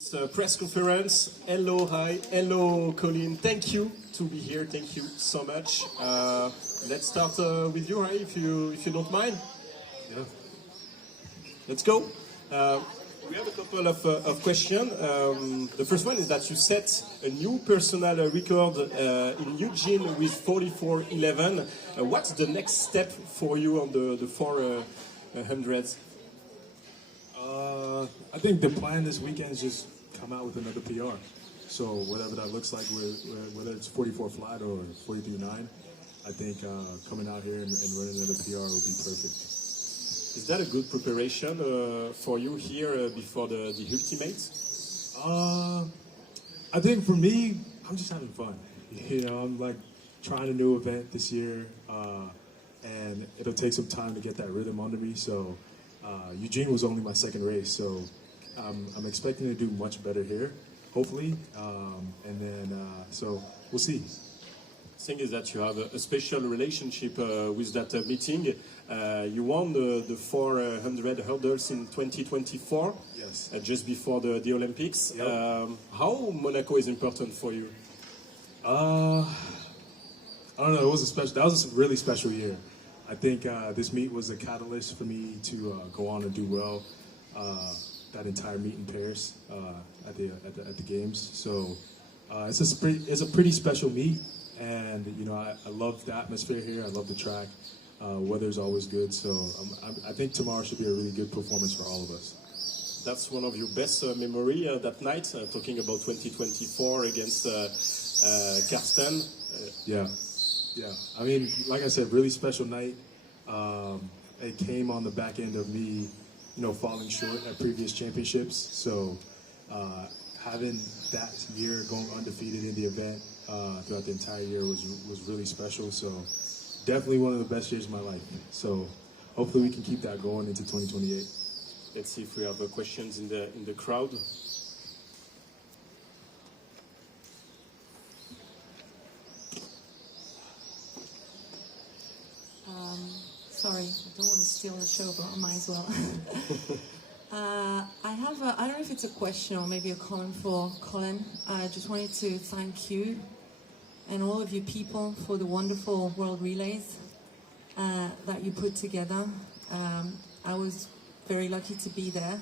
It's a press conference. Hello, hi, hello, Colin. Thank you to be here. Thank you so much. Let's start with you, Rai, if you don't mind. Yeah. Let's go. We have a couple of questions. The first one is that you set a new personal record in Eugene with 44:11. What's the next step for you on the 400s? I think the plan this weekend is just come out with another PR. So whatever that looks like, whether it's 44 flat or 43.9, I think coming out here and running another PR will be perfect. Is that a good preparation for you here before the Ultimate? I think for me, I'm just having fun. You know, I'm like trying a new event this year, and it'll take some time to get that rhythm under me. So Eugene was only my second race, so I'm expecting to do much better here, hopefully, and then so we'll see. The thing is that you have a special relationship with that meeting. You won the 400 hurdles in 2024, Yes. Just before the Olympics. Yep. How Monaco is important for you? I don't know. That was a really special year. I think this meet was a catalyst for me to go on and do well. That entire meet in Paris at the games. So it's a pretty special meet, and you know I love the atmosphere here. I love the track. Weather's always good, so I think tomorrow should be a really good performance for all of us. That's one of your best memory that night. Talking about 2024 against Karsten. Yeah. I mean, like I said, really special night. It came on the back end of me, you know, falling short at previous championships. So having that year going undefeated in the event throughout the entire year was really special. So definitely one of the best years of my life. So hopefully we can keep that going into 2028. Let's see if we have questions in the crowd. Sorry, I don't want to steal the show, but I might as well. I don't know if it's a question or maybe a comment for Colin. I just wanted to thank you and all of you people for the wonderful World Relays that you put together. I was very lucky to be there.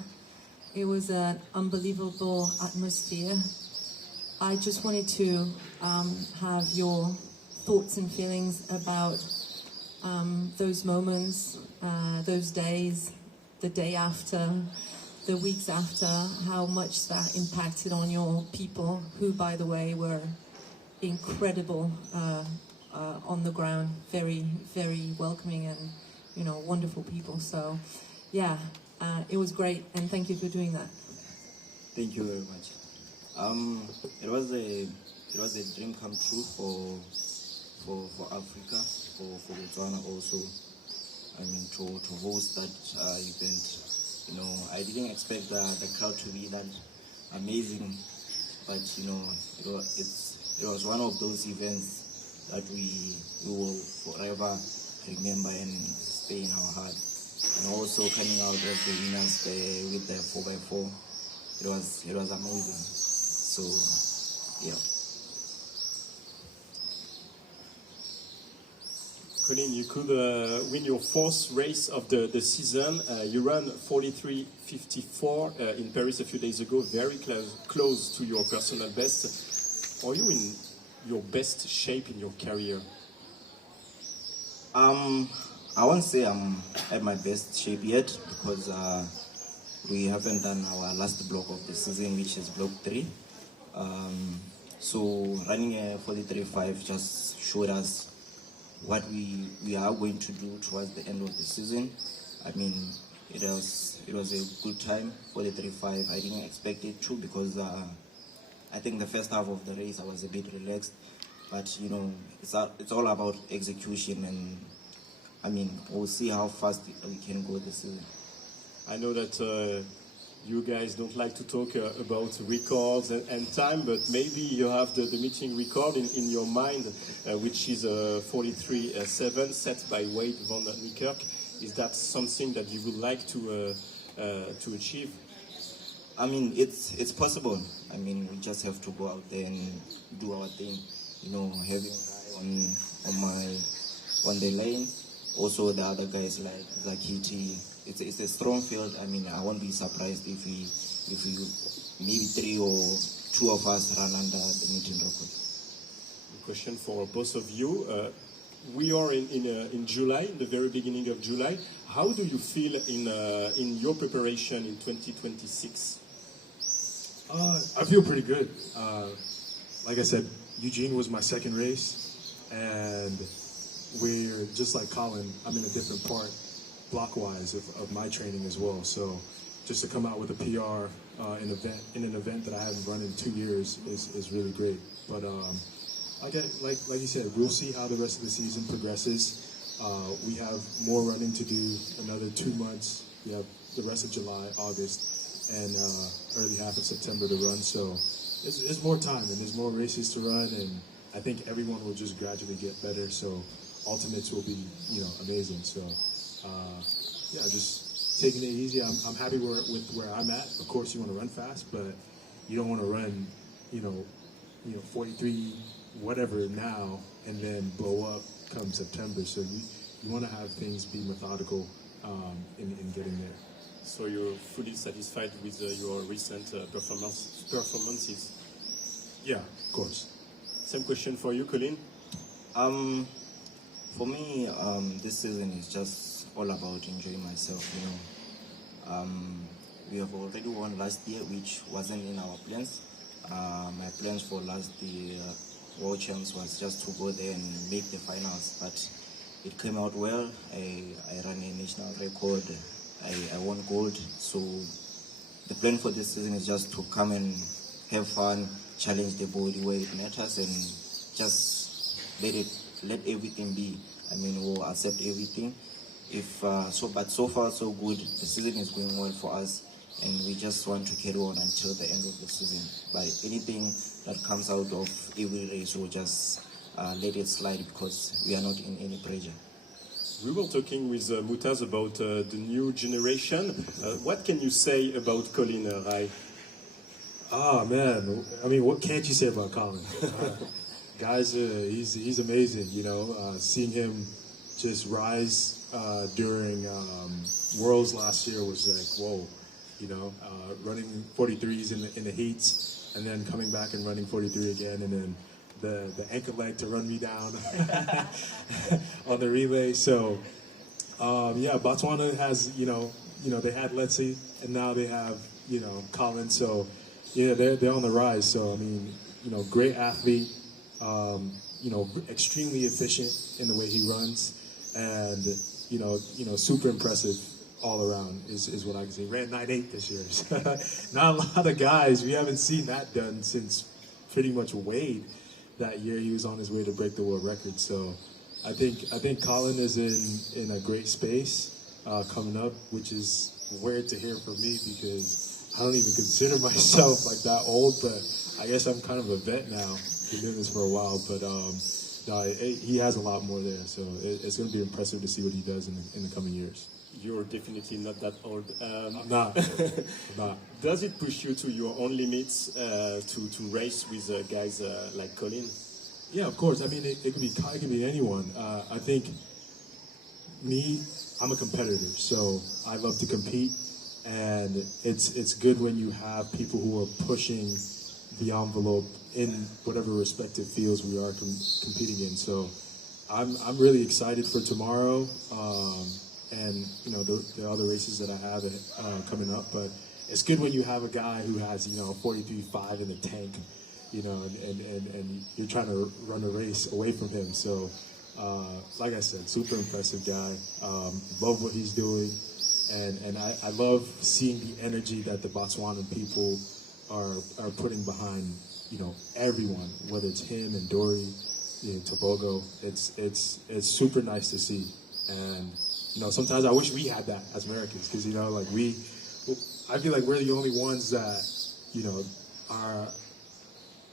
It was an unbelievable atmosphere. I just wanted to have your thoughts and feelings about those moments, those days, the day after, the weeks after, how much that impacted on your people, who, by the way, were incredible on the ground, very, very welcoming and, you know, wonderful people. So, yeah, it was great, and thank you for doing that. Thank you very much. It was a dream come true for Africa, for Botswana also. I mean, to host that event. You know, I didn't expect the crowd to be that amazing, but you know, it was one of those events that we will forever remember and stay in our heart. And also coming out as the winners with the 4x4, it was amazing. So, yeah. Colin, you could win your fourth race of the season. You ran 43:54 in Paris a few days ago, very close to your personal best. Are you in your best shape in your career? I won't say I'm at my best shape yet because we haven't done our last block of the season, which is block 3. So running a 43.5 just showed us what we are going to do towards the end of the season. I mean, it was a good time for the 3.5. I didn't expect it to because I think the first half of the race I was a bit relaxed, but you know it's all about execution, and I mean we'll see how fast we can go this season. I know that you guys don't like to talk about records and time, but maybe you have the meeting record in your mind, which is 43:7 set by Wade van Niekerk. Is that something that you would like to achieve? I mean, it's possible. I mean, we just have to go out there and do our thing. You know, having Rai on the lane. Also, the other guys like Zakiti. It's a strong field. I mean, I won't be surprised if we maybe 3 or 2 of us run under the meeting record. Question for both of you. We are in July, in the very beginning of July. How do you feel in your preparation in 2026? I feel pretty good. Like I said, Eugene was my second race, and we're just like Collen. I'm in a different part, block-wise, of my training as well. So, just to come out with a PR in an event that I haven't run in 2 years is really great. But like you said, we'll see how the rest of the season progresses. We have more running to do, another 2 months. We have the rest of July, August, and early half of September to run. So there's more time and there's more races to run, and I think everyone will just gradually get better. So ultimates will be, amazing. So just taking it easy. I'm happy with where I'm at. Of course, you want to run fast, but you don't want to run, 43 whatever now and then blow up come September. So you want to have things be methodical in getting there. So you're fully satisfied with your recent performances? Yeah, of course. Same question for you, Collen. For me, this season is just all about enjoying myself. We have already won last year, which wasn't in our plans. My plans for last year World Champs was just to go there and make the finals, but it came out well. I ran a national record. I won gold. So the plan for this season is just to come and have fun, challenge the body where it matters, and just let everything be. I mean, we'll accept everything. But so far so good. The season is going well for us, and we just want to carry on until the end of the season. But anything that comes out of every race, we'll just let it slide because we are not in any pressure. We were talking with Mutaz about the new generation. What can you say about Collen, Rai? Man, I mean, what can't you say about Collen? Guys, he's amazing. Seeing him just rise during Worlds last year was like, whoa. Running 43s in the heats, and then coming back and running 43 again, and then the ankle leg to run me down on the relay. So Botswana has they had Letzi, and now they have Collen. So they're on the rise. So I mean great athlete, extremely efficient in the way he runs, and super impressive all around is what I can say. Ran 9.8 this year. Not a lot of guys. We haven't seen that done since pretty much Wade. That year he was on his way to break the world record. So I think Collen is in a great space coming up, which is weird to hear from me because I don't even consider myself like that old, but I guess I'm kind of a vet now. Been doing this for a while, but he has a lot more there. So it's going to be impressive to see what he does in the coming years. You're definitely not that old. I'm not. Does it push you to your own limits to race with guys like Collen? Yeah, of course. I mean, it can be anyone. I think I'm a competitor, so I love to compete, and it's good when you have people who are pushing the envelope in whatever respective fields we are competing in. So I'm really excited for tomorrow. And the other races that I have coming up, but it's good when you have a guy who has 43.5 in the tank, and you're trying to run a race away from him. So, like I said, super impressive guy. Love what he's doing, and I love seeing the energy that the Botswanan people are putting behind everyone, whether it's him and Dory, Tobogo. It's super nice to see, and sometimes I wish we had that as Americans, because I feel like we're the only ones that our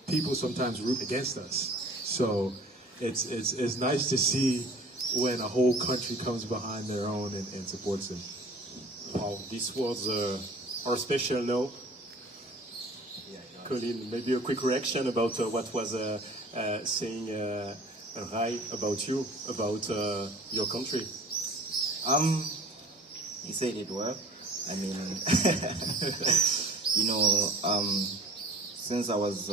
people sometimes root against us. So it's nice to see when a whole country comes behind their own and supports them. Wow, this was our special now. Colin, maybe a quick reaction about what was saying Rai about you, about your country. He said it well. I mean, since I was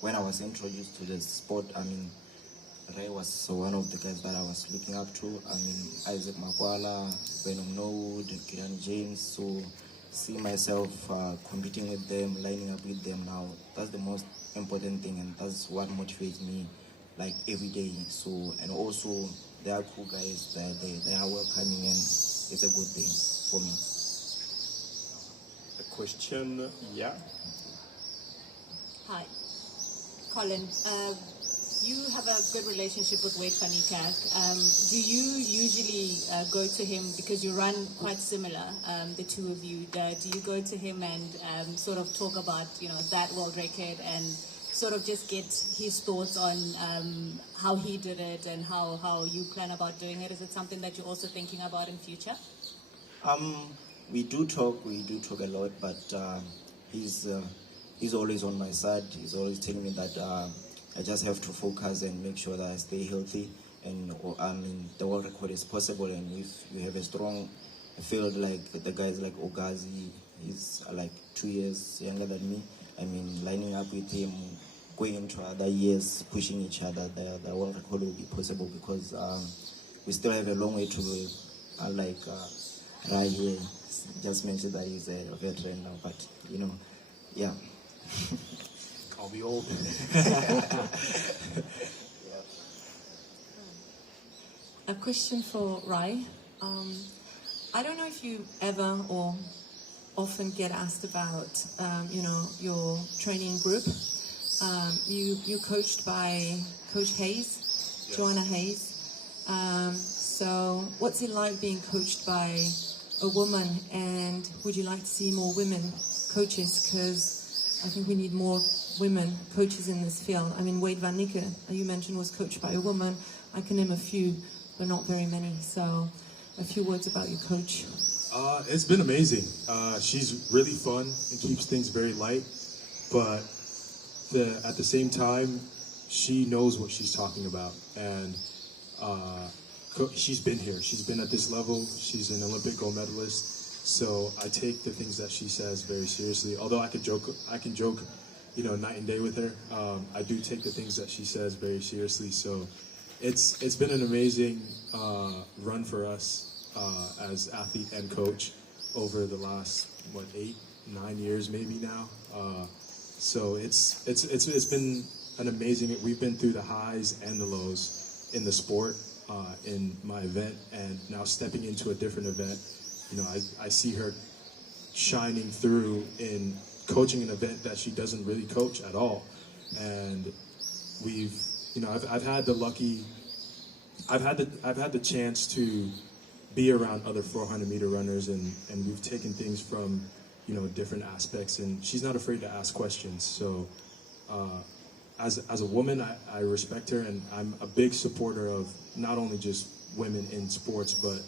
when I was introduced to the sport, I mean, Ray was one of the guys that I was looking up to. I mean, Isaac Makwala, Venom Norwood, Kieran James. So, see myself competing with them, lining up with them now. That's the most important thing, and that's what motivates me, like every day. So, and also they are cool guys. They are welcoming, and it's a good thing for me. A question, yeah. Hi, Colin. You have a good relationship with Wade van Niekerk. Do you usually go to him, because you run quite similar, the two of you? Do you go to him and sort of talk about that world record and sort of just get his thoughts on how he did it and how you plan about doing it? Is it something that you're also thinking about in future? We do talk a lot, but he's always on my side. He's always telling me that I just have to focus and make sure that I stay healthy, and the world record is possible. And if you have a strong field like the guys like Ogazi, he's like 2 years younger than me. I mean, lining up with him, going into other years, pushing each other, the world record will be possible, because we still have a long way to go. Unlike Rai here, just mentioned that he's a veteran now, but yeah. I'll be old. A question for Rai. I don't know if you ever or often get asked about, your training group. You coached by Coach Hayes, yes. Joanna Hayes. So what's it like being coached by a woman, and would you like to see more women coaches? Because I think we need more women coaches in this field. I mean, Wade van Niekerk, you mentioned, was coached by a woman. I can name a few, but not very many. So a few words about your coach. It's been amazing. She's really fun and keeps things very light, but at the same time, she knows what she's talking about. And she's been here. She's been at this level. She's an Olympic gold medalist. So I take the things that she says very seriously. Although I can joke, night and day with her. I do take the things that she says very seriously. So it's been an amazing run for us as athlete and coach over the last 8-9 years maybe now. So it's been an amazing. We've been through the highs and the lows in the sport, in my event, and now stepping into a different event. I see her shining through in coaching an event that she doesn't really coach at all. And I've had the chance to be around other 400-meter runners, and we've taken things from different aspects, and she's not afraid to ask questions. So as a woman, I respect her, and I'm a big supporter of not only just women in sports, but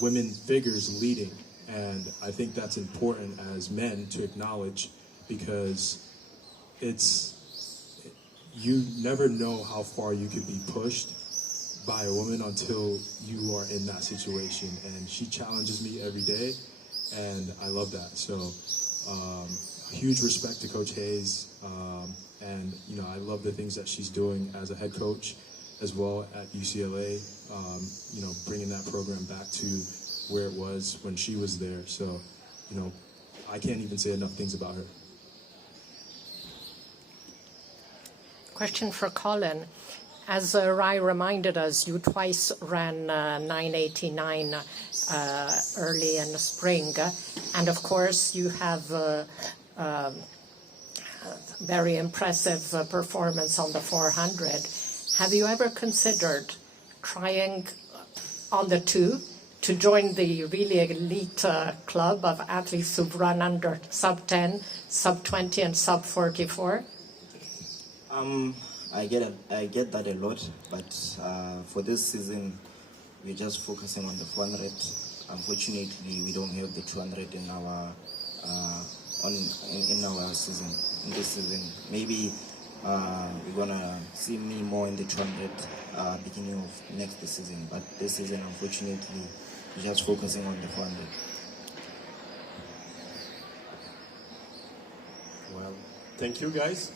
women figures leading. And I think that's important as men to acknowledge, because you never know how far you could be pushed by a woman until you are in that situation. And she challenges me every day, and I love that. So huge respect to Coach Hayes, and I love the things that she's doing as a head coach as well at UCLA, bringing that program back to where it was when she was there. So, I can't even say enough things about her. Question for Colin. As Rai reminded us, you twice ran 9:89 early in the spring, and of course you have very impressive performance on the 400. Have you ever considered trying on the 2 to join the really elite club of athletes who've run under sub-10, sub-20, and sub-44? I get that a lot, but for this season, we're just focusing on the 400. Unfortunately, we don't have the 200 in our in our season, in this season. Maybe we're gonna see me more in the 200 beginning of next season, but this season, unfortunately, we're just focusing on the 400. Well, thank you guys.